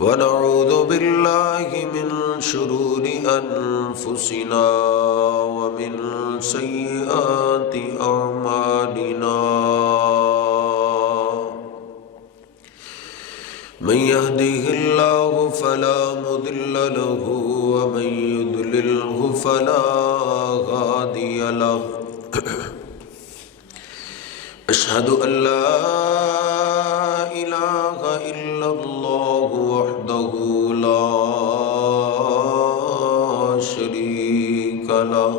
ونعوذ بالله من شرور أنفسنا ومن سيئات أعمالنا من يهده الله فلا مضل له ومن يضلله فلا هادي له أشهد أن لا إله إلا الله وحده لا شريك له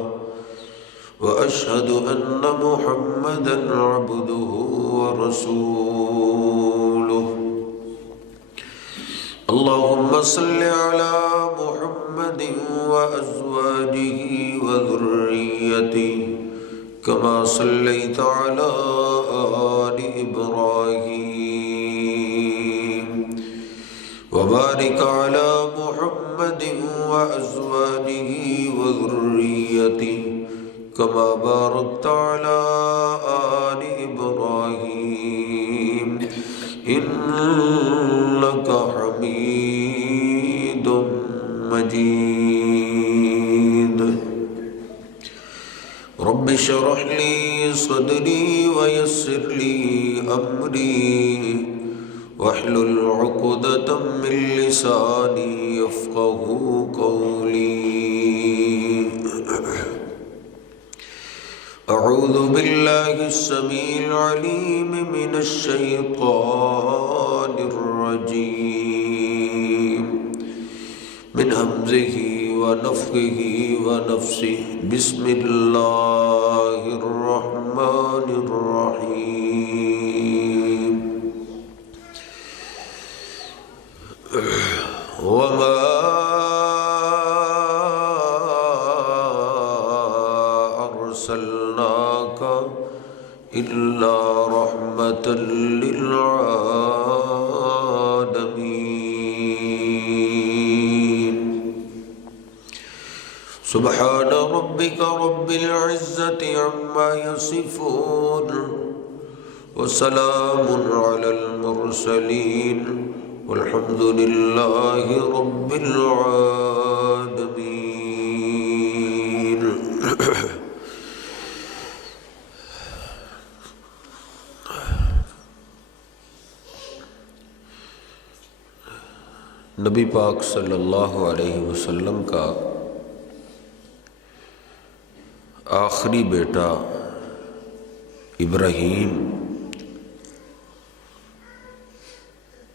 وأشهد أن محمدًا عبده ورسوله اللهم صل على محمد وأزواجه وذريته كما صليت على آل إبراهيم وبارك على محمد وأزواجه وذريته كما باركت على آل إبراهيم إنك حميد مجيد رب اشرح لي صدري ويسر لي أمري واحلل عقدة من لساني يفقهوا قولي أعوذ بالله السميع العليم من الشيطان الرجيم من همزه ونفخه ونفسه بسم الله الرحمن الرحيم وما أرسلناك إلا رحمة للعالمين سبحان ربك رب العزة عما يصفون وسلام على المرسلين والحمد لله رب العالمين نبی پاک صلی اللہ علیہ وسلم کا آخری بیٹا ابراہیم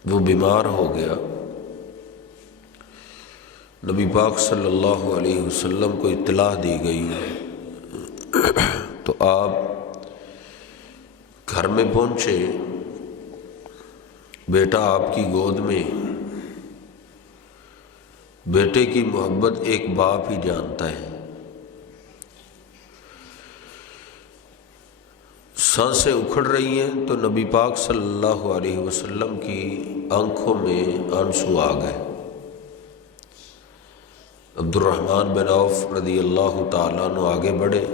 وہ بیمار ہو گیا۔ نبی پاک صلی اللہ علیہ وسلم کو اطلاع دی گئی تو آپ گھر میں پہنچے، بیٹا آپ کی گود میں۔ بیٹے کی محبت ایک باپ ہی جانتا ہے۔ سانسیں اکھڑ رہی ہیں تو نبی پاک صلی اللہ علیہ وسلم کی آنکھوں میں آنسو آ گئے۔ عبد الرحمن بن عوف رضی اللہ تعالیٰ عنہ آگے بڑھے،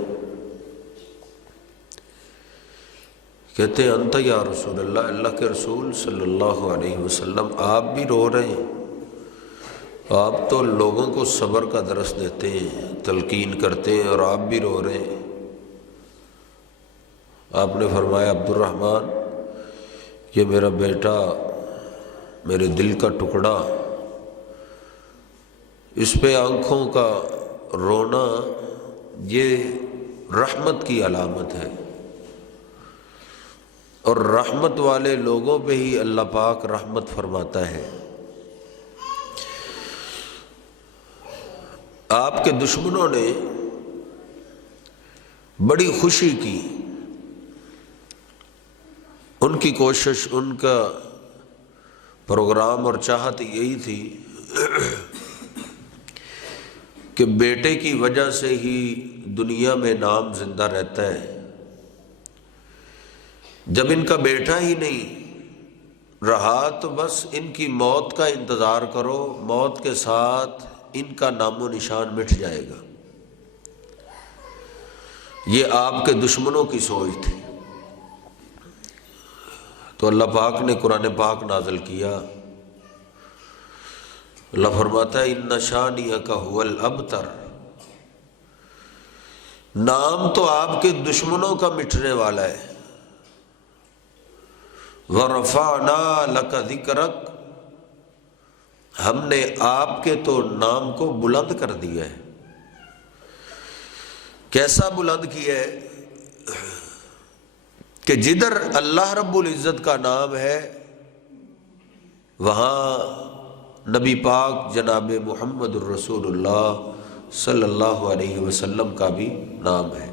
کہتے ہیں انت یا رسول اللہ، اللہ کے رسول صلی اللہ علیہ وسلم آپ بھی رو رہے ہیں؟ آپ تو لوگوں کو صبر کا درس دیتے ہیں، تلقین کرتے ہیں، اور آپ بھی رو رہے ہیں۔ آپ نے فرمایا عبد الرحمن، یہ میرا بیٹا، میرے دل کا ٹکڑا، اس پہ آنکھوں کا رونا یہ رحمت کی علامت ہے، اور رحمت والے لوگوں پہ ہی اللہ پاک رحمت فرماتا ہے۔ آپ کے دشمنوں نے بڑی خوشی کی، ان کی کوشش، ان کا پروگرام اور چاہت یہی تھی کہ بیٹے کی وجہ سے ہی دنیا میں نام زندہ رہتا ہے۔ جب ان کا بیٹا ہی نہیں رہا تو بس ان کی موت کا انتظار کرو، موت کے ساتھ ان کا نام و نشان مٹ جائے گا۔ یہ آپ کے دشمنوں کی سوچ تھی۔ تو اللہ پاک نے قرآن پاک نازل کیا، اللہ فرماتا ہے ان شانئک ھو الابتر، نام تو آپ کے دشمنوں کا مٹنے والا ہے۔ ورفعنا لک ذکرک، ہم نے آپ کے تو نام کو بلند کر دیا ہے۔ کیسا بلند کیا ہے کہ جدھر اللہ رب العزت کا نام ہے وہاں نبی پاک جناب محمد الرسول اللہ صلی اللہ علیہ وسلم کا بھی نام ہے۔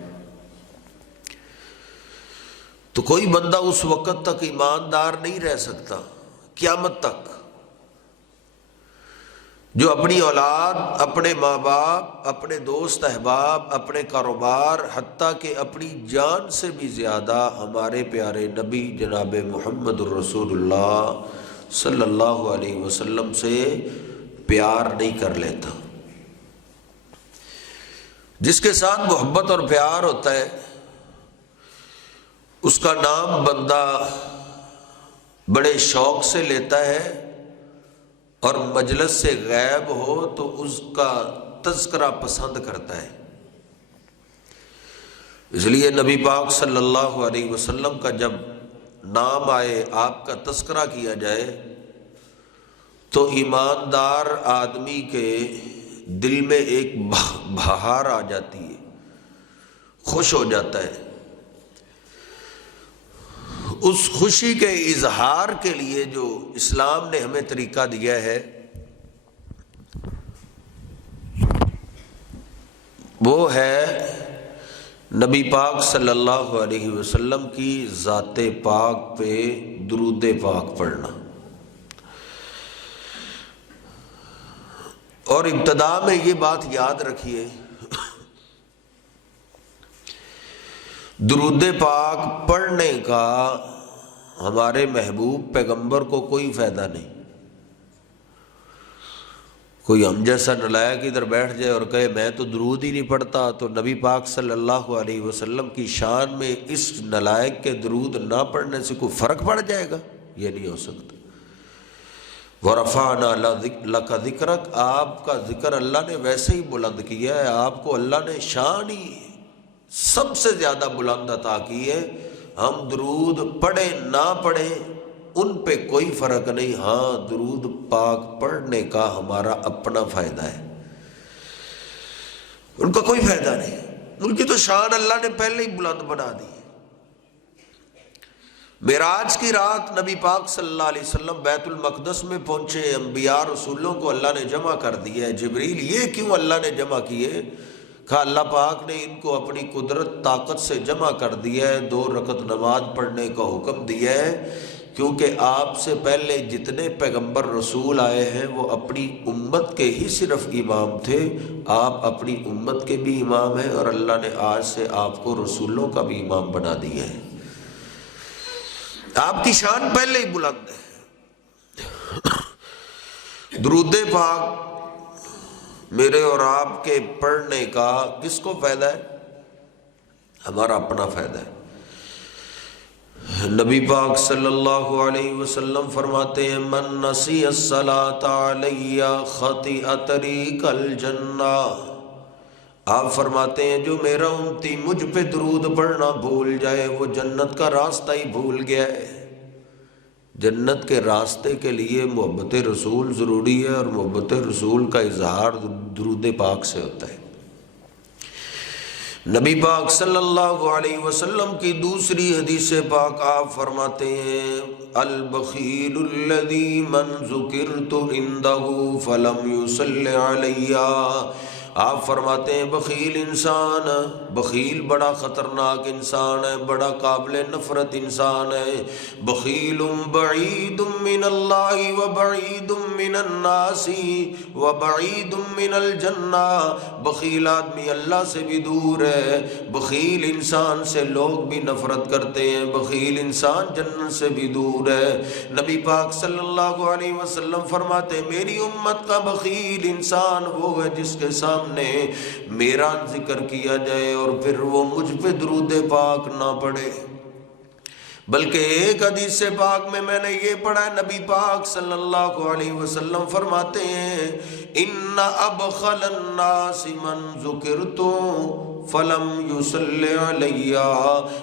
تو کوئی بندہ اس وقت تک ایماندار نہیں رہ سکتا قیامت تک جو اپنی اولاد، اپنے ماں باپ، اپنے دوست احباب، اپنے کاروبار، حتیٰ کہ اپنی جان سے بھی زیادہ ہمارے پیارے نبی جناب محمد الرسول اللہ صلی اللہ علیہ وسلم سے پیار نہیں کر لیتا۔ جس کے ساتھ محبت اور پیار ہوتا ہے اس کا نام بندہ بڑے شوق سے لیتا ہے، اور مجلس سے غائب ہو تو اس کا تذکرہ پسند کرتا ہے۔ اس لیے نبی پاک صلی اللہ علیہ وسلم کا جب نام آئے، آپ کا تذکرہ کیا جائے تو ایماندار آدمی کے دل میں ایک بہار آ جاتی ہے، خوش ہو جاتا ہے۔ اس خوشی کے اظہار کے لیے جو اسلام نے ہمیں طریقہ دیا ہے وہ ہے نبی پاک صلی اللہ علیہ وسلم کی ذات پاک پہ درود پاک پڑھنا۔ اور ابتدا میں یہ بات یاد رکھیے، درود پاک پڑھنے کا ہمارے محبوب پیغمبر کو کوئی فائدہ نہیں۔ کوئی ہم جیسا نالائق ادھر بیٹھ جائے اور کہے میں تو درود ہی نہیں پڑھتا، تو نبی پاک صلی اللہ علیہ وسلم کی شان میں اس نالائق کے درود نہ پڑھنے سے کوئی فرق پڑ جائے گا؟ یہ نہیں ہو سکتا۔ وَرَفَعْنَا لَكَ ذِكْرَكَ، آپ کا ذکر اللہ نے ویسے ہی بلند کیا ہے، آپ کو اللہ نے شان ہی سب سے زیادہ بلند عطا کی ہے۔ ہم درود پڑھیں نہ پڑھیں ان پہ کوئی فرق نہیں، ہاں درود پاک پڑھنے کا ہمارا اپنا فائدہ ہے، ان کا کوئی فائدہ نہیں، ان کی تو شان اللہ نے پہلے ہی بلند بنا دی۔ معراج کی رات نبی پاک صلی اللہ علیہ وسلم بیت المقدس میں پہنچے، انبیاء رسولوں کو اللہ نے جمع کر دیا ہے۔ جبریل یہ کیوں اللہ نے جمع کیے؟ کہا اللہ پاک نے ان کو اپنی قدرت طاقت سے جمع کر دیا ہے، 2 رکعت نماز پڑھنے کا حکم دیا ہے، کیونکہ آپ سے پہلے جتنے پیغمبر رسول آئے ہیں وہ اپنی امت کے ہی صرف امام تھے، آپ اپنی امت کے بھی امام ہیں، اور اللہ نے آج سے آپ کو رسولوں کا بھی امام بنا دیا ہے۔ آپ کی شان پہلے ہی بلند ہے۔ درود پاک میرے اور آپ کے پڑھنے کا کس کو فائدہ ہے؟ ہمارا اپنا فائدہ ہے۔ نبی پاک صلی اللہ علیہ وسلم فرماتے ہیں من نسی الصلاۃ علی خطئ طریق الجنہ، آپ فرماتے ہیں جو میرا امتی مجھ پہ درود پڑھنا بھول جائے وہ جنت کا راستہ ہی بھول گیا ہے۔ جنت کے راستے کے لیے محبت رسول ضروری ہے، اور محبت رسول کا اظہار درود پاک سے ہوتا ہے۔ نبی پاک صلی اللہ علیہ وسلم کی دوسری حدیث پاک آپ فرماتے ہیں البخیل الذی من ذکرت عندہ فلم یصل علی، آپ فرماتے ہیں بخیل انسان، بخیل بڑا خطرناک انسان ہے، بڑا قابل نفرت انسان ہے۔ بخیل بعید من اللہ وبعید من الناس وبعید من الجنہ، بخیل آدمی اللہ سے بھی دور ہے، بخیل انسان سے لوگ بھی نفرت کرتے ہیں، بخیل انسان جنت سے بھی دور ہے۔ نبی پاک صلی اللہ علیہ وسلم فرماتے ہیں میری امت کا بخیل انسان وہ ہے جس کے سامنے میرا ذکر کیا جائے اور پھر وہ مجھ پہ درود پاک نہ پڑھے۔ بلکہ ایک حدیث پاک میں نے یہ پڑھا ہے، نبی پاک صلی اللہ علیہ وسلم فرماتے ہیں ان ابخل الناس من ذکرت فلم یصلی علیہ،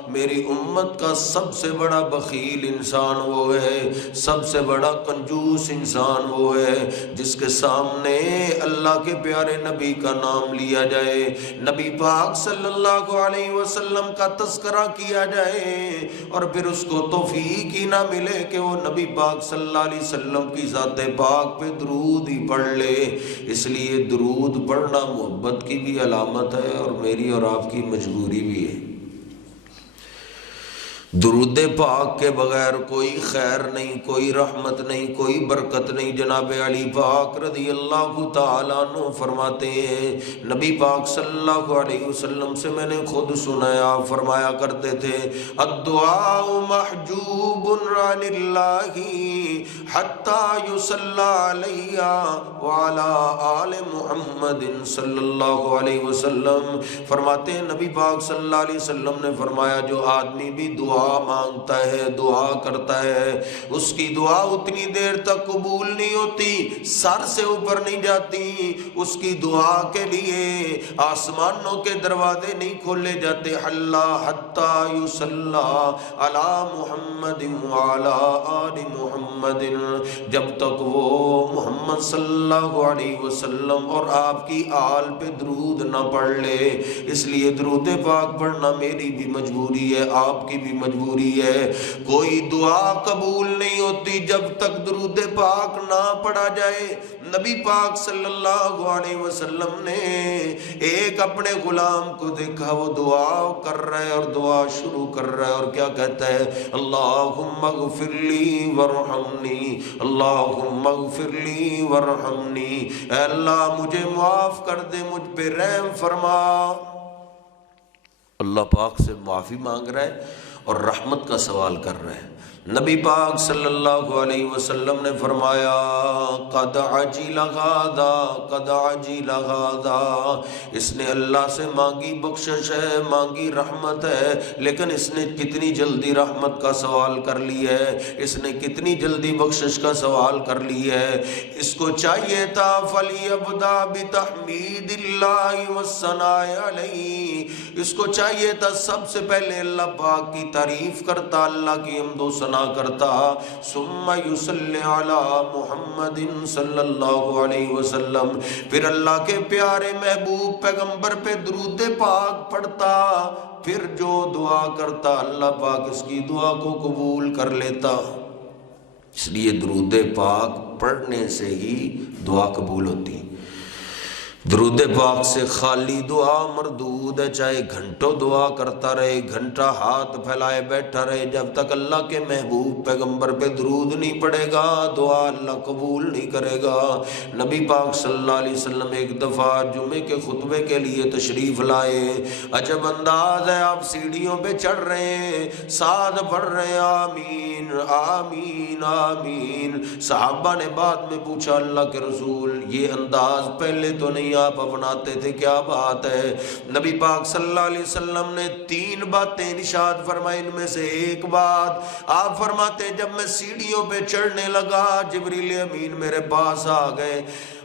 میری امت کا سب سے بڑا بخیل انسان وہ ہے، سب سے بڑا کنجوس انسان وہ ہے جس کے سامنے اللہ کے پیارے نبی کا نام لیا جائے، نبی پاک صلی اللہ علیہ وسلم کا تذکرہ کیا جائے اور پھر اس کو توفیق ہی نہ ملے کہ وہ نبی پاک صلی اللہ علیہ وسلم کی ذات پاک پہ درود ہی پڑھ لے۔ اس لیے درود پڑھنا محبت کی بھی علامت ہے اور میری اور آپ کی مجبوری بھی ہے۔ درود پاک کے بغیر کوئی خیر نہیں، کوئی رحمت نہیں، کوئی برکت نہیں۔ جناب علی پاک رضی اللہ تعالیٰ عنہ فرماتے ہیں نبی پاک صلی اللہ علیہ وسلم سے میں نے خود سنایا، فرمایا کرتے تھے الدعاء محجوب عن اللہ حتی یصلی علیہ وعلی آل محمد صلی اللہ علیہ وسلم۔ فرماتے ہیں نبی پاک صلی اللہ علیہ وسلم نے فرمایا جو آدمی بھی دعا مانگتا ہے، دعا کرتا ہے، اس کی دعا اتنی دیر تک قبول نہیں ہوتی، سر سے اوپر نہیں جاتی، اس کی دعا کے لیے آسمانوں کے دروازے نہیں کھولے جاتے حتی یصلی علی محمد وعلی آل محمد، جب تک وہ محمد صلی اللہ علیہ وسلم اور آپ کی آل پہ درود نہ پڑھ لے۔ اس لیے درود پاک پڑھنا میری بھی مجبوری ہے، آپ کی بھی مجبوری ہے۔ کوئی دعا قبول نہیں ہوتی جب تک درود پاک نہ پڑھا جائے۔ نبی پاک صلی اللہ علیہ وسلم نے ایک اپنے غلام کو دیکھا، وہ دعا کر رہا ہے اور دعا شروع کر رہا ہے اور کیا کہتا ہے اللہم اغفر لی ورحمنی، اللہم اغفر لی ورحمنی، اے اللہ مجھے معاف کر دے، مجھ پہ رحم فرما۔ اللہ پاک سے معافی مانگ رہا ہے اور رحمت کا سوال کر رہے ہیں۔ نبی پاک صلی اللہ علیہ وسلم نے فرمایا قد عجل غادا، قد عجل غادا، اس نے اللہ سے مانگی بخشش ہے، مانگی رحمت ہے، لیکن اس نے کتنی جلدی رحمت کا سوال کر لی ہے، اس نے کتنی جلدی بخشش کا سوال کر لی ہے۔ اس کو چاہیے تھا فَلْيَبْدَأْ بِتَحْمِيدِ اللَّهِ وَالثَّنَاءِ عَلَيْهِ، اس کو چاہیے تھا سب سے پہلے اللہ پاک کی تعریف کرتا، اللہ کی حمد و ثنا کرتا، ثم یصلی علی محمد صلی اللہ علیہ وسلم، پھر اللہ کے پیارے محبوب پیغمبر پہ درود پاک پڑھتا، پھر جو دعا کرتا اللہ پاک اس کی دعا کو قبول کر لیتا۔ اس لیے درود پاک پڑھنے سے ہی دعا قبول ہوتی۔ درود پاک سے خالی دعا مردود ہے، چاہے گھنٹوں دعا کرتا رہے، گھنٹہ ہاتھ پھیلائے بیٹھا رہے، جب تک اللہ کے محبوب پیغمبر پہ درود نہیں پڑے گا دعا اللہ قبول نہیں کرے گا۔ نبی پاک صلی اللہ علیہ وسلم ایک دفعہ جمعے کے خطبے کے لیے تشریف لائے، عجب انداز ہے، آپ سیڑھیوں پہ چڑھ رہے ہیں، ساتھ پڑھ رہے ہیں آمین آمین آمین۔ صحابہ نے بعد میں پوچھا اللہ کے رسول یہ انداز پہلے تو نہیں آپ اپناتے تھے، کیا بات ہے؟ نبی پاک صلی اللہ علیہ وسلم نے 3 باتیں ارشاد فرمائی، ان میں سے ایک بات آپ فرماتے جب میں سیڑھیوں پہ چڑھنے لگا جبریل امین میرے پاس آ گئے،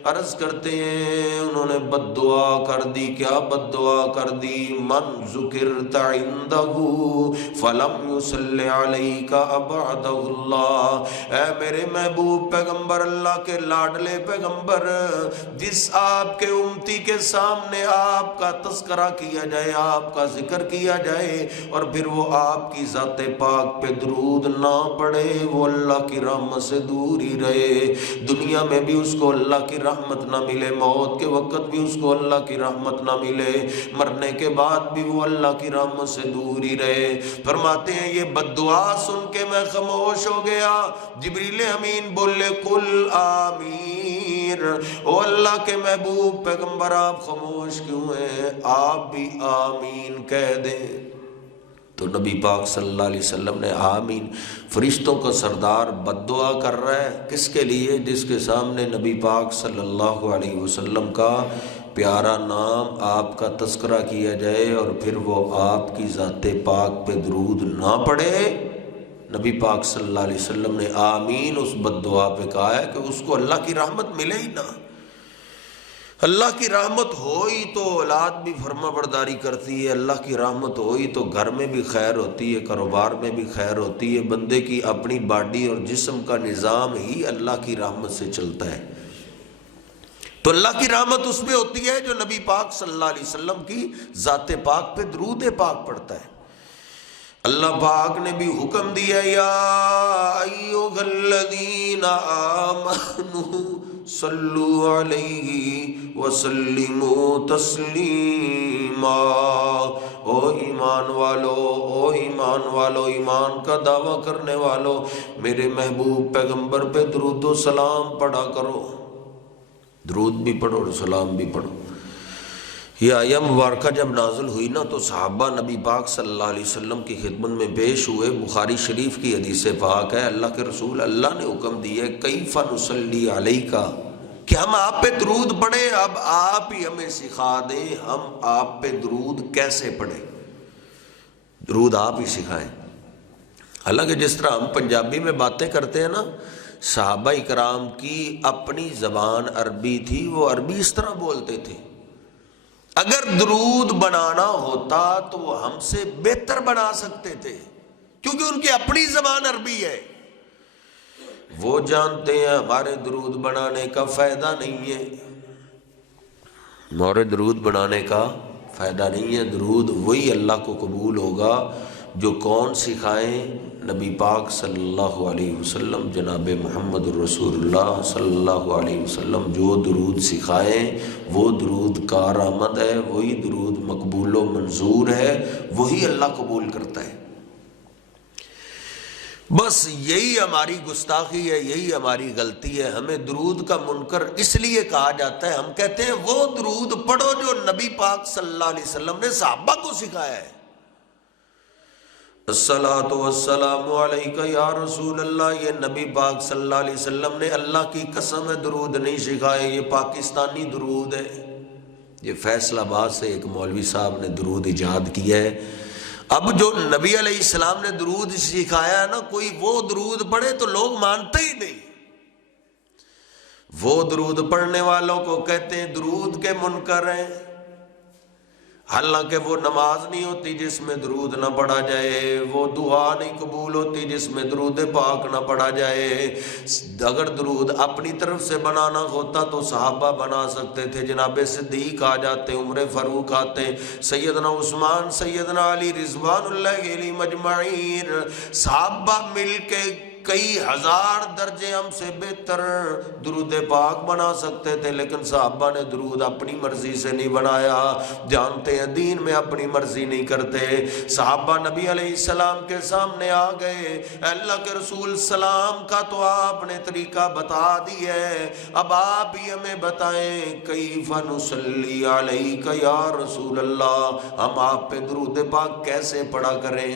عرض کرتے ہیں انہوں نے بد دعا کر دی۔ کیا بد دعا کر دی؟ من ذکرت عنده فلم یصلی علیک ابعدہ اللہ، اے میرے محبوب پیغمبر، اللہ کے لاڈلے پیغمبر، جس آپ کے امتی کے سامنے آپ کا تذکرہ کیا جائے، آپ کا ذکر کیا جائے اور پھر وہ آپ کی ذات پاک پہ درود نہ پڑے، وہ اللہ کی رحمت سے دور ہی رہے، دنیا میں بھی اس کو اللہ کی رحمت نہ ملے، موت کے وقت بھی اس کو اللہ کی رحمت نہ ملے، مرنے کے بعد بھی وہ اللہ کی رحمت سے دور ہی رہے۔ فرماتے ہیں یہ بد دعا سن کے میں خاموش ہو گیا، جبریل امین بولے قل آمین، او اللہ کے محبوب پیغمبر آپ خاموش کیوں ہیں؟ آپ بھی آمین کہہ دیں۔ تو نبی پاک صلی اللہ علیہ وسلم نے آمین، فرشتوں کا سردار بد دعا کر رہا ہے کس کے لیے؟ جس کے سامنے نبی پاک صلی اللہ علیہ وسلم کا پیارا نام، آپ کا تذکرہ کیا جائے اور پھر وہ آپ کی ذات پاک پہ درود نہ پڑے، نبی پاک صلی اللہ علیہ وسلم نے آمین اس بد دعا پہ کہا ہے کہ اس کو اللہ کی رحمت ملے ہی نہ۔ اللہ کی رحمت ہوئی تو اولاد بھی فرما برداری کرتی ہے، اللہ کی رحمت ہوئی تو گھر میں بھی خیر ہوتی ہے، کاروبار میں بھی خیر ہوتی ہے، بندے کی اپنی باڈی اور جسم کا نظام ہی اللہ کی رحمت سے چلتا ہے۔ تو اللہ کی رحمت اس پہ ہوتی ہے جو نبی پاک صلی اللہ علیہ وسلم کی ذات پاک پہ درود پاک پڑھتا ہے۔ اللہ پاک نے بھی حکم دیا یا ایھا الذین آمنوا صلوا علیہ وسلموا تسلیما، او ایمان والو، ایمان کا دعویٰ کرنے والو، میرے محبوب پیغمبر پہ درود و سلام پڑھا کرو۔ درود بھی پڑھو اور سلام بھی پڑھو۔ یہ آیہ مبارکہ جب نازل ہوئی نا تو صحابہ نبی پاک صلی اللہ علیہ وسلم کی خدمت میں پیش ہوئے۔ بخاری شریف کی حدیث پاک ہے، اللہ کے رسول اللہ نے حکم دیا ہے کیف نصلی علیک، کہ ہم آپ پہ درود پڑھیں۔ اب آپ ہی ہمیں سکھا دیں ہم آپ پہ درود کیسے پڑھیں، درود آپ ہی سکھائیں۔ حالانکہ جس طرح ہم پنجابی میں باتیں کرتے ہیں نا، صحابہ اکرام کی اپنی زبان عربی تھی، وہ عربی اس طرح بولتے تھے۔ اگر درود بنانا ہوتا تو وہ ہم سے بہتر بنا سکتے تھے، کیونکہ ان کی اپنی زبان عربی ہے۔ وہ جانتے ہیں ہمارے درود بنانے کا فائدہ نہیں ہے، ہمارے درود بنانے کا فائدہ نہیں ہے۔ درود وہی اللہ کو قبول ہوگا جو کون سکھائیں؟ نبی پاک صلی اللہ علیہ وسلم، جناب محمد الرسول اللہ صلی اللہ علیہ وسلم جو درود سکھائیں وہ درود کارآمد ہے، وہی درود مقبول و منظور ہے، وہی اللہ قبول کرتا ہے۔ بس یہی ہماری گستاخی ہے، یہی ہماری غلطی ہے۔ ہمیں درود کا منکر اس لیے کہا جاتا ہے، ہم کہتے ہیں وہ درود پڑھو جو نبی پاک صلی اللہ علیہ وسلم نے صحابہ کو سکھایا ہے۔ الصلاۃ والسلام علیک یا رسول اللہ، یہ نبی پاک صلی اللہ علیہ وسلم نے اللہ کی قسم ہے درود نہیں سکھائے، یہ پاکستانی درود ہے۔ یہ فیصل آباد سے ایک مولوی صاحب نے درود ایجاد کیا ہے۔ اب جو نبی علیہ السلام نے درود سکھایا ہے نا، کوئی وہ درود پڑھے تو لوگ مانتے ہی نہیں۔ وہ درود پڑھنے والوں کو کہتے ہیں درود کے منکر ہیں، حالانکہ وہ نماز نہیں ہوتی جس میں درود نہ پڑھا جائے، وہ دعا نہیں قبول ہوتی جس میں درود پاک نہ پڑھا جائے۔ اگر درود اپنی طرف سے بنانا ہوتا تو صحابہ بنا سکتے تھے، جناب صدیق آ جاتے، عمر فاروق آتے، سیدنا عثمان، سیدنا علی رضوان اللہ علیہ مجمعین، صحابہ مل کے کئی ہزار درجے ہم سے بہتر درود پاک بنا سکتے تھے، لیکن صحابہ نے درود اپنی مرضی سے نہیں بنایا۔ جانتے ہیں دین میں اپنی مرضی نہیں کرتے۔ صحابہ نبی علیہ السلام کے سامنے آ گئے، اللہ کے رسول سلام کا تو آپ نے طریقہ بتا دیا ہے، اب آپ ہی ہمیں بتائیں کیف نصلی علیک یا رسول اللہ، ہم آپ پہ درود پاک کیسے پڑھا کریں؟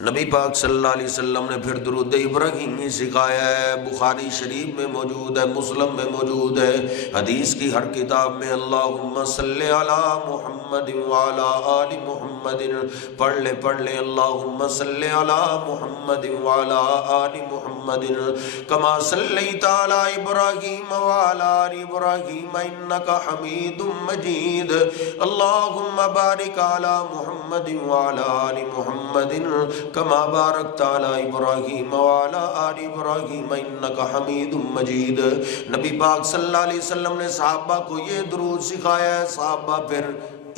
نبی پاک صلی اللہ علیہ وسلم نے پھر درود ابراہیمی سکھایا ہے، بخاری شریف میں موجود ہے، مسلم میں موجود ہے، حدیث کی ہر کتاب میں اللہم صلی علی محمد وعلی آل محمد، پڑھ لے اللہم صلی علی محمد وعلی آل محمد کما صلیت علی ابراہیم وعلی آل ابراہیم انک حمید مجید، اللہم بارک علی محمد وعلی آل محمد کما بارکت علی ابراہیم وعلی آل ابراہیم انک حمید مجید۔ نبی پاک صلی اللہ علیہ وسلم نے صحابہ کو یہ درود سکھایا ہے، صحابہ پھر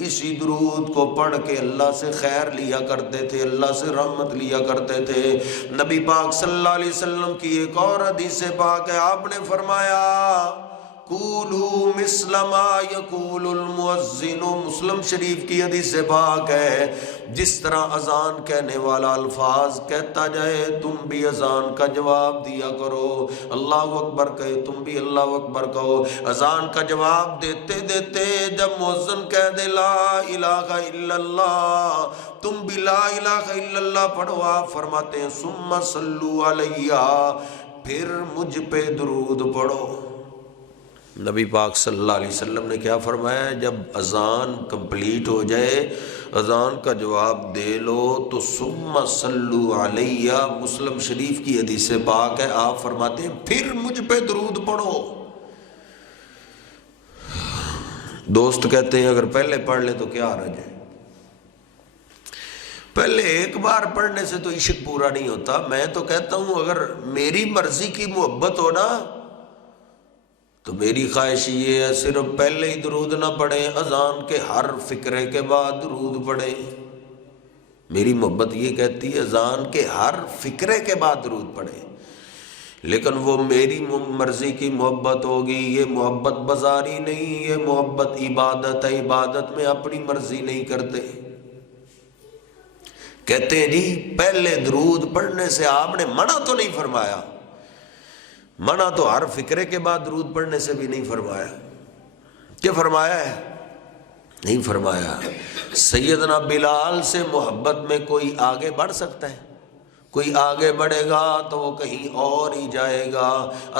اسی درود کو پڑھ کے اللہ سے خیر لیا کرتے تھے، اللہ سے رحمت لیا کرتے تھے۔ نبی پاک صلی اللہ علیہ وسلم کی ایک اور حدیث پاک ہے، آپ نے فرمایا قولوا مثل ما یقول المؤذن، مسلم شریف کی حدیث پاک ہے، جس طرح اذان کہنے والا الفاظ کہتا جائے تم بھی اذان کا جواب دیا کرو، اللہ اکبر کہے تم بھی اللہ اکبر کہو۔ اذان کا جواب دیتے دیتے جب مؤذن کہہ دے لا الہ الا اللہ، تم بھی لا الہ الا اللہ پڑھو، آپ فرماتے ہیں ثم صلوا علیہ، پھر مجھ پہ درود پڑھو۔ نبی پاک صلی اللہ علیہ وسلم نے کیا فرمایا؟ جب اذان کمپلیٹ ہو جائے، اذان کا جواب دے لو تو ثم صلو علیہ، مسلم شریف کی حدیث پاک ہے، آپ فرماتے ہیں پھر مجھ پہ درود پڑھو۔ دوست کہتے ہیں اگر پہلے پڑھ لے تو کیا حرج ہے؟ پہلے ایک بار پڑھنے سے تو عشق پورا نہیں ہوتا۔ میں تو کہتا ہوں اگر میری مرضی کی محبت ہو نا تو میری خواہش یہ ہے صرف پہلے ہی درود نہ پڑھیں، اذان کے ہر فقرے کے بعد درود پڑھیں۔ میری محبت یہ کہتی ہے اذان کے ہر فقرے کے بعد درود پڑھیں، لیکن وہ میری مرضی کی محبت ہوگی، یہ محبت بازاری نہیں، یہ محبت عبادت ہے۔ عبادت میں اپنی مرضی نہیں کرتے۔ کہتے ہیں جی پہلے درود پڑھنے سے آپ نے منع تو نہیں فرمایا، منع تو ہر فقرے کے بعد درود پڑھنے سے بھی نہیں فرمایا۔ کیا فرمایا ہے؟ نہیں فرمایا۔ سیدنا بلال سے محبت میں کوئی آگے بڑھ سکتا ہے؟ کوئی آگے بڑھے گا تو وہ کہیں اور ہی جائے گا۔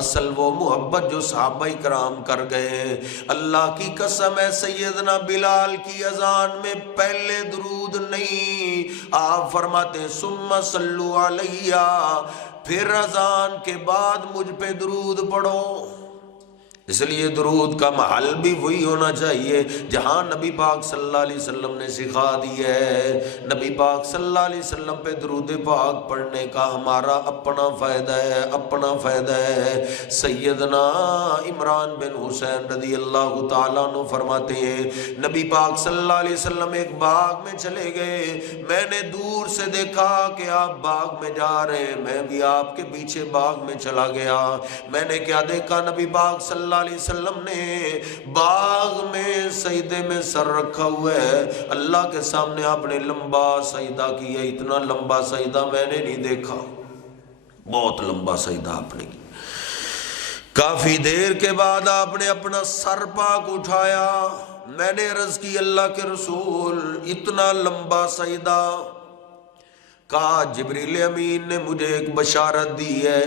اصل وہ محبت جو صحابہ کرام کر گئے، اللہ کی قسم ہے سیدنا بلال کی اذان میں پہلے درود نہیں، آپ فرماتے ہیں ثم صلو علیہ، پھر اذان کے بعد مجھ پہ درود پڑھو۔ اس لیے درود کا محل بھی وہی ہونا چاہیے جہاں نبی پاک صلی اللہ علیہ وسلم نے سکھا دی ہے۔ نبی پاک صلی اللہ علیہ وسلم پہ درود پاک پڑھنے کا ہمارا اپنا فائدہ ہے، اپنا فائدہ ہے۔ سیدنا عمران بن حسین رضی اللہ تعالیٰ عنہ فرماتے ہیں نبی پاک صلی اللہ علیہ وسلم ایک باغ میں چلے گئے، میں نے دور سے دیکھا کہ آپ باغ میں جا رہے ہیں، میں بھی آپ کے پیچھے باغ میں چلا گیا۔ میں نے کیا دیکھا؟ نبی پاک صلی اللہ علیہ وسلم نے باغ میں سجدے میں سر رکھا ہوا ہے، اللہ کے سامنے آپ نے لمبا سجدہ کیا۔ اتنا لمبا سجدہ میں نے نہیں دیکھا، بہت لمبا سجدہ آپ نے کیا۔ کافی دیر کے بعد آپ نے اپنا سر پاک اٹھایا، میں نے عرض کی اللہ کے رسول اتنا لمبا سجدہ؟ کہا جبریل امین نے مجھے ایک بشارت دی ہے،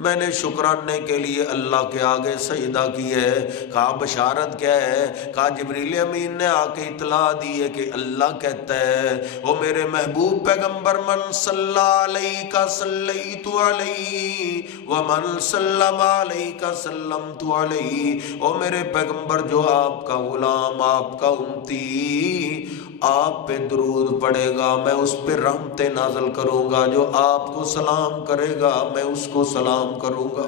میں نے شکرانے کے لیے اللہ کے آگے سجدہ کی ہے۔ کہا بشارت کیا ہے؟ کہا جبریل امین نے آ کے اطلاع دی ہے کہ اللہ کہتا ہے او میرے محبوب پیغمبر من صلی علیک صلیت علیہ ومن سلم علیک سلمت علیہ، او میرے پیغمبر جو آپ کا غلام، آپ کا امتی آپ پہ درود پڑے گا میں اس پہ رحمت نازل کروں گا، جو آپ کو سلام کرے گا میں اس کو سلام کروں گا۔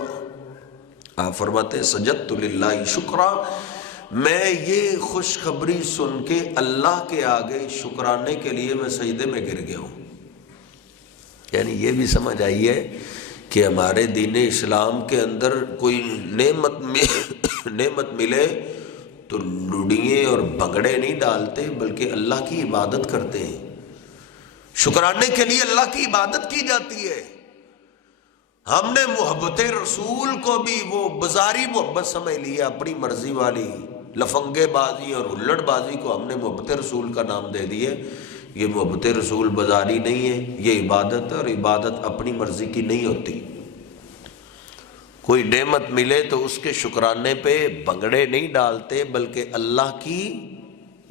آپ فرماتے ہیں سجدت للہ شکرا، میں یہ خوشخبری سن کے اللہ کے آگے شکرانے کے لیے میں سجدے میں گر گیا ہوں۔ یعنی یہ بھی سمجھ آئیے کہ ہمارے دین اسلام کے اندر کوئی نعمت ملے تو لڑیے اور بگڑے نہیں ڈالتے، بلکہ اللہ کی عبادت کرتے ہیں۔ شکرانے کے لیے اللہ کی عبادت کی جاتی ہے۔ ہم نے محبت رسول کو بھی وہ بازاری محبت سمجھ لیا، اپنی مرضی والی لفنگے بازی اور ہلڑ بازی کو ہم نے محبت رسول کا نام دے دیے۔ یہ محبت رسول بازاری نہیں ہے، یہ عبادت ہے، اور عبادت اپنی مرضی کی نہیں ہوتی۔ کوئی نعمت ملے تو اس کے شکرانے پہ بنگڑے نہیں ڈالتے، بلکہ اللہ کی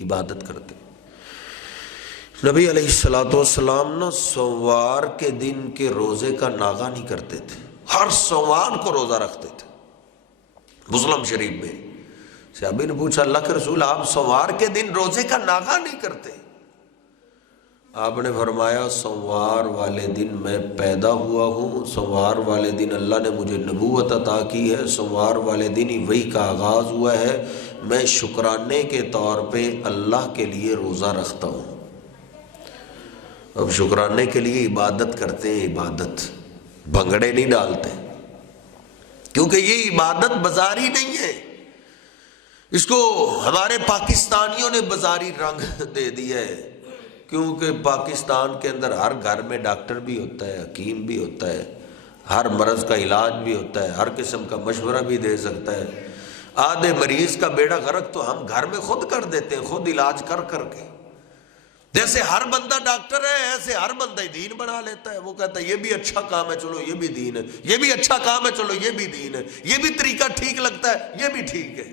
عبادت کرتے۔ نبی علیہ الصلوۃ والسلام نا سوموار کے دن کے روزے کا ناغہ نہیں کرتے تھے، ہر سوموار کو روزہ رکھتے تھے۔ مسلم شریف میں صحابی نے پوچھا اللہ کے رسول آپ سوموار کے دن روزے کا ناغہ نہیں کرتے؟ آپ نے فرمایا سوموار والے دن میں پیدا ہوا ہوں، سوموار والے دن اللہ نے مجھے نبوت عطا کی ہے، سوموار والے دن ہی وحی کا آغاز ہوا ہے، میں شکرانے کے طور پہ اللہ کے لیے روزہ رکھتا ہوں۔ اب شکرانے کے لیے عبادت کرتے ہیں، عبادت بھنگڑے نہیں ڈالتے، کیونکہ یہ عبادت بازاری نہیں ہے۔ اس کو ہمارے پاکستانیوں نے بازاری رنگ دے دیا ہے، کیونکہ پاکستان کے اندر ہر گھر میں ڈاکٹر بھی ہوتا ہے، حکیم بھی ہوتا ہے، ہر مرض کا علاج بھی ہوتا ہے، ہر قسم کا مشورہ بھی دے سکتا ہے۔ آدھے مریض کا بیڑا غرق تو ہم گھر میں خود کر دیتے ہیں، خود علاج کر کر کے۔ جیسے ہر بندہ ڈاکٹر ہے ایسے ہر بندہ ہی دین بنا لیتا ہے. وہ کہتا ہے یہ بھی اچھا کام ہے چلو یہ بھی دین ہے، یہ بھی اچھا کام ہے چلو یہ بھی دین ہے، یہ بھی طریقہ ٹھیک لگتا ہے یہ بھی ٹھیک ہے.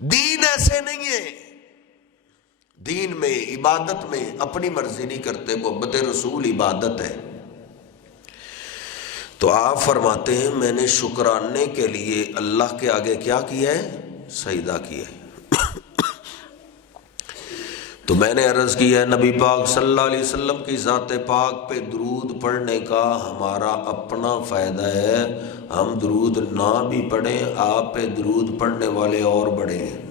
دین ایسے نہیں ہے. دین میں عبادت میں اپنی مرضی نہیں کرتے، محبت رسول عبادت ہے. تو آپ فرماتے ہیں میں نے شکرانے کے لیے اللہ کے آگے کیا کیا ہے؟ سجدہ کیا ہے. تو میں نے عرض کیا ہے نبی پاک صلی اللہ علیہ وسلم کی ذات پاک پہ درود پڑھنے کا ہمارا اپنا فائدہ ہے. ہم درود نہ بھی پڑھیں، آپ پہ درود پڑھنے والے اور بڑے ہیں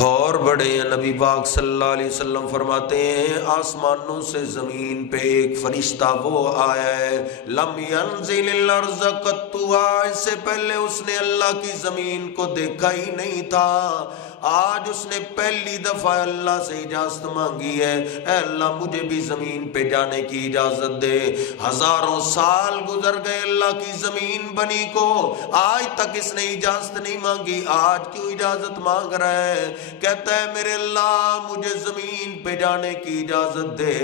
اور بڑے ہیں. نبی پاک صلی اللہ علیہ وسلم فرماتے ہیں آسمانوں سے زمین پہ ایک فرشتہ وہ آیا ہے لم ينزل الارض قط، اس سے پہلے اس نے اللہ کی زمین کو دیکھا ہی نہیں تھا. آج اس نے پہلی دفعہ اللہ سے اجازت مانگی ہے، اے اللہ مجھے بھی زمین پہ جانے کی اجازت دے. ہزاروں سال گزر گئے اللہ کی زمین بنی کو، آج تک اس نے اجازت نہیں مانگی، آج کیوں اجازت مانگ رہا ہے؟ کہتا ہے میرے اللہ مجھے زمین پہ جانے کی اجازت دے،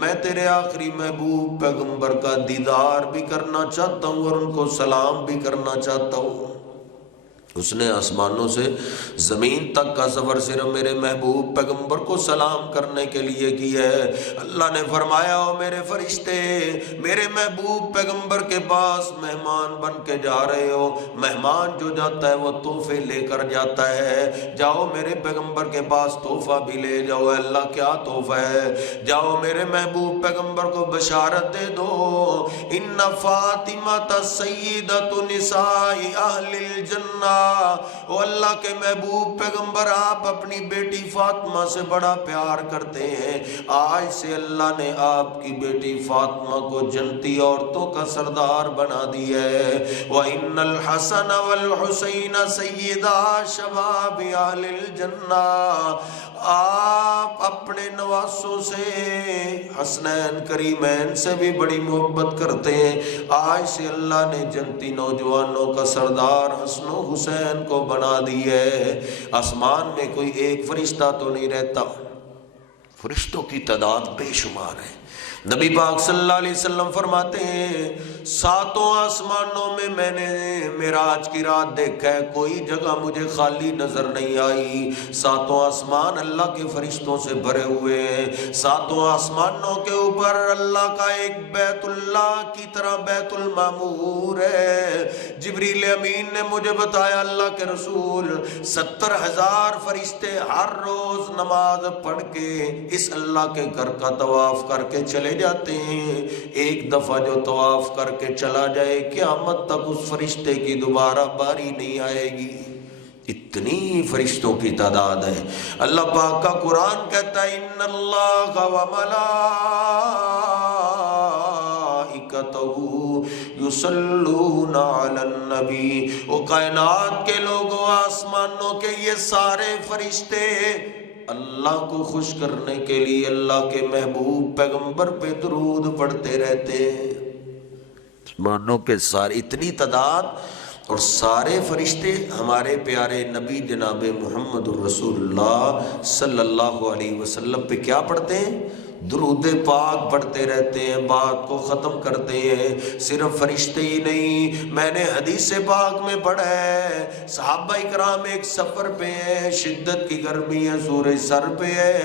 میں تیرے آخری محبوب پیغمبر کا دیدار بھی کرنا چاہتا ہوں اور ان کو سلام بھی کرنا چاہتا ہوں. اس نے آسمانوں سے زمین تک کا سفر صرف میرے محبوب پیغمبر کو سلام کرنے کے لیے کیا ہے. اللہ نے فرمایا او میرے فرشتے میرے محبوب پیغمبر کے پاس مہمان بن کے جا رہے ہو، مہمان جو جاتا ہے وہ تحفے لے کر جاتا ہے، جاؤ میرے پیغمبر کے پاس تحفہ بھی لے جاؤ. اللہ کیا تحفہ ہے؟ جاؤ میرے محبوب پیغمبر کو بشارت دے دو ان فاطمہ سیدۃ نساء اہل الجنہ. او اللہ کے محبوب پیغمبر آپ اپنی بیٹی فاطمہ سے بڑا پیار کرتے ہیں، آج سے اللہ نے آپ کی بیٹی فاطمہ کو جنتی عورتوں کا سردار بنا دیا ہے. وَإِنَّ الْحَسَنَ وَالْحُسَيْنَ سَيِّدَا شَبَابِ أَهْلِ الْجَنَّةِ. آپ اپنے نواسوں سے حسنین کریمین سے بھی بڑی محبت کرتے ہیں، آج سے اللہ نے جنتی نوجوانوں کا سردار حسن و حسین کو بنا دی ہے. آسمان میں کوئی ایک فرشتہ تو نہیں رہتا، فرشتوں کی تعداد بے شمار ہے. نبی پاک صلی اللہ علیہ وسلم فرماتے ہیں ساتوں آسمانوں میں نے معراج کی رات دیکھا ہے، کوئی جگہ مجھے خالی نظر نہیں آئی. ساتوں آسمان اللہ کے فرشتوں سے بھرے ہوئے ہیں. ساتوں آسمانوں کے اوپر اللہ کا ایک بیت اللہ کی طرح بیت المعمور ہے. جبریل امین نے مجھے بتایا اللہ کے رسول 70,000 فرشتے ہر روز نماز پڑھ کے اس اللہ کے گھر کا طواف کر کے چلے جاتے ہیں. ایک دفعہ جو طواف کر کے چلا جائے قیامت تک اس فرشتے کی دوبارہ باری نہیں آئے گی. اتنی فرشتوں کی تعداد ہے. اللہ پاک کا قرآن کہتا ہے ان اللہ و ملائکتہ یصلون علی النبی. وہ کائنات کے لوگوں آسمانوں کے یہ سارے فرشتے اللہ کو خوش کرنے کے لیے اللہ کے محبوب پیغمبر پہ درود پڑھتے رہتے ہیں. آسمانوں کے سارے اتنی تعداد اور سارے فرشتے ہمارے پیارے نبی جناب محمد الرسول اللہ صلی اللہ علیہ وسلم پہ کیا پڑھتے ہیں؟ درود پاک پڑھتے رہتے ہیں، بات کو ختم کرتے ہیں. صرف فرشتے ہی نہیں، میں نے حدیث پاک میں پڑھا ہے صحابہ اکرام ایک سفر پہ ہیں، شدت کی گرمی ہے، سورج سر پہ ہے،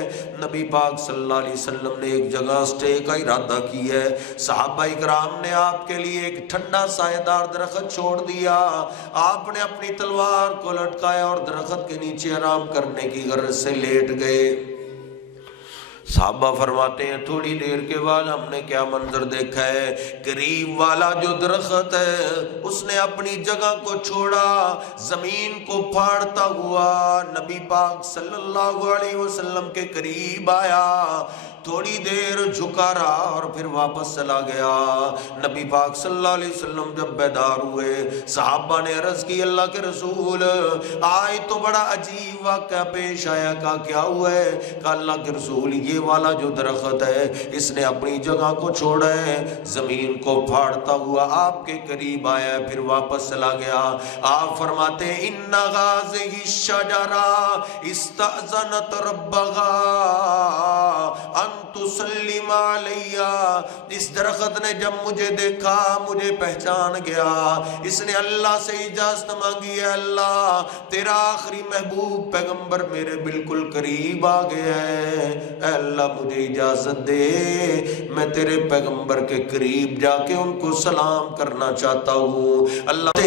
نبی پاک صلی اللہ علیہ وسلم نے ایک جگہ اسٹے کا ارادہ کیا ہے. صحابہ اکرام نے آپ کے لیے ایک ٹھنڈا سایہ دار درخت چھوڑ دیا، آپ نے اپنی تلوار کو لٹکایا اور درخت کے نیچے آرام کرنے کی غرض سے لیٹ گئے. صحابہ فرماتے ہیں تھوڑی دیر کے بعد ہم نے کیا منظر دیکھا ہے، قریب والا جو درخت ہے اس نے اپنی جگہ کو چھوڑا، زمین کو پھاڑتا ہوا نبی پاک صلی اللہ علیہ وسلم کے قریب آیا تھوڑی دیر جھکا رہا اور پھر واپس چلا گیا۔ نبی پاک صلی اللہ علیہ وسلم جب بیدار ہوئے، صحابہ نے عرض کی اللہ کے رسول آج تو بڑا عجیب واقعہ پیش آیا۔ کہا کیا ہوا ہے؟ کہا اللہ کے رسول یہ والا جو درخت ہے اس نے اپنی جگہ کو چھوڑا ہے، زمین کو پھاڑتا ہوا آپ کے قریب آیا پھر واپس چلا گیا۔ آپ فرماتے ہیں ان غازہ الشجرہ استأذنت ربها ان تسلم علیہ، اس درخت نے جب مجھے دیکھا مجھے پہچان گیا، اس نے اللہ سے اجازت مانگی ہے اللہ تیرا آخری محبوب پیغمبر میرے بالکل قریب آ گیا ہے، اے اللہ مجھے اجازت دے میں تیرے پیغمبر کے قریب جا کے ان کو سلام کرنا چاہتا ہوں۔ اللہ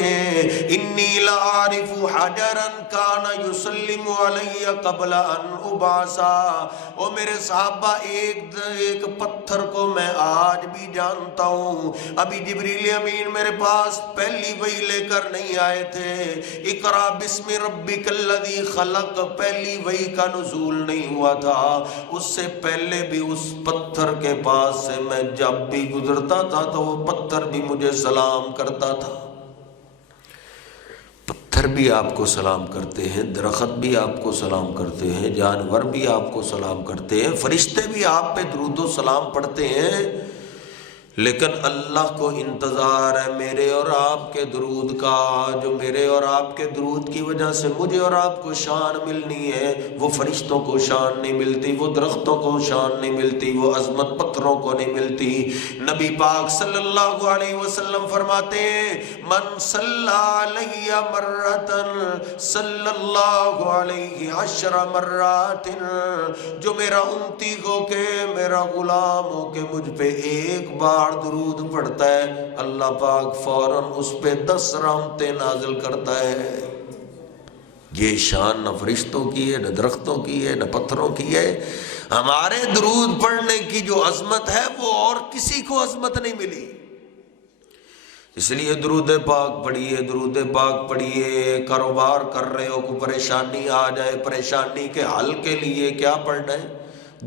انی لعارف حجرا کان یسلم علی قبل ان ابعثا، او میرے صحابہ ایک پتھر کو میں آج بھی جانتا ہوں، ابھی جبریل امین میرے پاس پہلی وحی لے کر نہیں آئے تھے، اقرا بسم ربک الذی خلق پہلی وحی کا نزول نہیں ہوا تھا، اس سے پہلے بھی اس پتھر کے پاس سے میں جب بھی گزرتا تھا تو وہ پتھر بھی مجھے سلام کرتا تھا۔ پتھر بھی آپ کو سلام کرتے ہیں، درخت بھی آپ کو سلام کرتے ہیں، جانور بھی آپ کو سلام کرتے ہیں، فرشتے بھی آپ پہ درود و سلام پڑھتے ہیں، لیکن اللہ کو انتظار ہے میرے اور آپ کے درود کا، جو میرے اور آپ کے درود کی وجہ سے مجھے اور آپ کو شان ملنی ہے، وہ فرشتوں کو شان نہیں ملتی، وہ درختوں کو شان نہیں ملتی، وہ عظمت پتھروں کو نہیں ملتی۔ نبی پاک صلی اللہ علیہ وسلم فرماتے ہیں من صلی علی مرتن صلی اللہ علیہ 10 مرات، جو میرا امتی ہو کے میرا غلام ہو کے مجھ پہ ایک بار درود پڑھتا ہے، اللہ پاک فوراً اس پہ 10 رحمتیں نازل کرتا ہے۔ یہ شان نہ فرشتوں کی ہے، نہ درختوں کی ہے، نہ پتھروں کی ہے، ہمارے درود پڑھنے کی جو عظمت ہے وہ اور کسی کو عظمت نہیں ملی۔ اس لیے درود پاک پڑھیے، درود پاک پڑھیے۔ کاروبار کر رہے ہو، کوئی پریشانی آ جائے، پریشانی کے حل کے لیے کیا پڑھنا ہے؟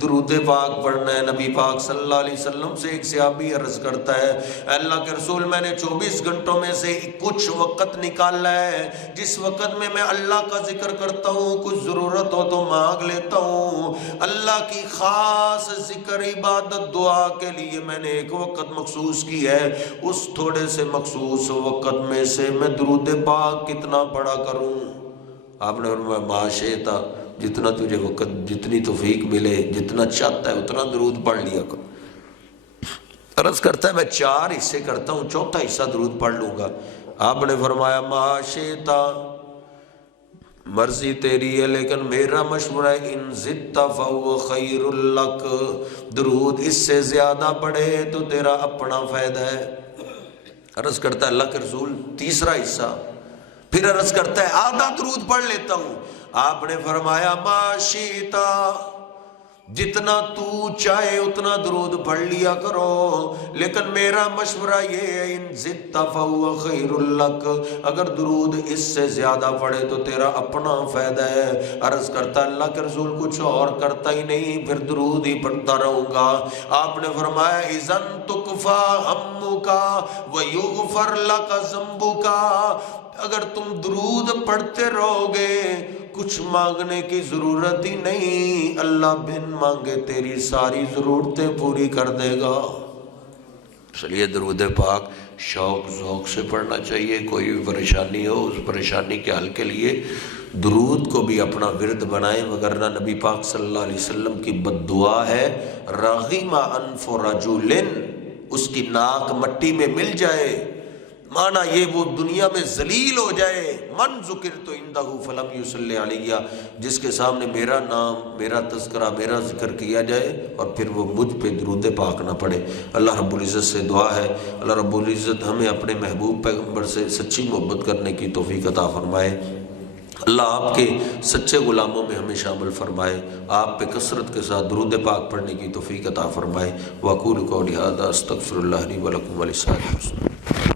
درود پاک پڑھنا ہے۔ نبی پاک صلی اللہ علیہ وسلم سے ایک صحابی عرض کرتا ہے اے اللہ کے رسول میں نے 24 گھنٹوں میں سے کچھ وقت نکالا ہے جس وقت میں اللہ کا ذکر کرتا ہوں، کچھ ضرورت ہو تو مانگ لیتا ہوں، اللہ کی خاص ذکر عبادت دعا کے لیے میں نے ایک وقت مخصوص کی ہے، اس تھوڑے سے مخصوص وقت میں سے میں درود پاک کتنا پڑھا کروں؟ آپ نے فرمایا ما شئت، جتنا تجھے وقت، جتنی توفیق ملے، جتنا چاہتا ہے اتنا درود پڑھ لیا کر۔ عرض کرتا ہے میں 4 حصے کرتا ہوں، چوتھا حصہ درود پڑھ لوں گا۔ آپ نے فرمایا ما شئت، مرضی تیری ہے لیکن میرا مشورہ ہے ان زدت فهو خیر لک، درود اس سے زیادہ پڑھے تو تیرا اپنا فائدہ ہے۔ عرض کرتا ہے اللہ کے رسول تیسرا حصہ، پھر عرض کرتا ہے آدھا درود پڑھ لیتا ہوں۔ آپ نے فرمایا ما شئت، جتنا تو چاہے اتنا درود پڑھ لیا کرو، لیکن میرا مشورہ یہ ہے ان زدت فهو خیر لک، اگر درود اس سے زیادہ پڑھے تو تیرا اپنا فائدہ ہے۔ عرض کرتا اللہ کے رسول کچھ اور کرتا ہی نہیں، پھر درود ہی پڑھتا رہوں گا۔ آپ نے فرمایا اذن تکفا ہمک ویغفر لک ذنبک، اگر تم درود پڑھتے رہو گے کچھ مانگنے کی ضرورت ہی نہیں، اللہ بن مانگے تیری ساری ضرورتیں پوری کر دے گا۔ اس لیے درود پاک شوق ذوق سے پڑھنا چاہیے۔ کوئی بھی پریشانی ہو اس پریشانی کے حل کے لیے درود کو بھی اپنا ورد بنائیں، وگرنہ نبی پاک صلی اللہ علیہ وسلم کی بد دعا ہے رغم انف رجل، اس کی ناک مٹی میں مل جائے، مانا یہ وہ دنیا میں ذلیل ہو جائے۔ من ذکرت عندہ فلم یصلی علیہ، جس کے سامنے میرا نام، میرا تذکرہ، میرا ذکر کیا جائے اور پھر وہ مجھ پہ درود پاک نہ پڑھے۔ اللہ رب العزت سے دعا ہے اللہ رب العزت ہمیں اپنے محبوب پیغمبر سے سچی محبت کرنے کی توفیق عطا فرمائے۔ اللہ آپ کے سچے غلاموں میں ہمیں شامل فرمائے، آپ پہ کثرت کے ساتھ درود پاک پڑھنے کی توفیق عطا فرمائے۔ وَأَقُولُ قَوْلِي هَٰذَا أَسْتَغْفِرُ اللَّهَ لِي وَلَكُمْ وَلِسَائِرِ الْمُسْلِمِينَ۔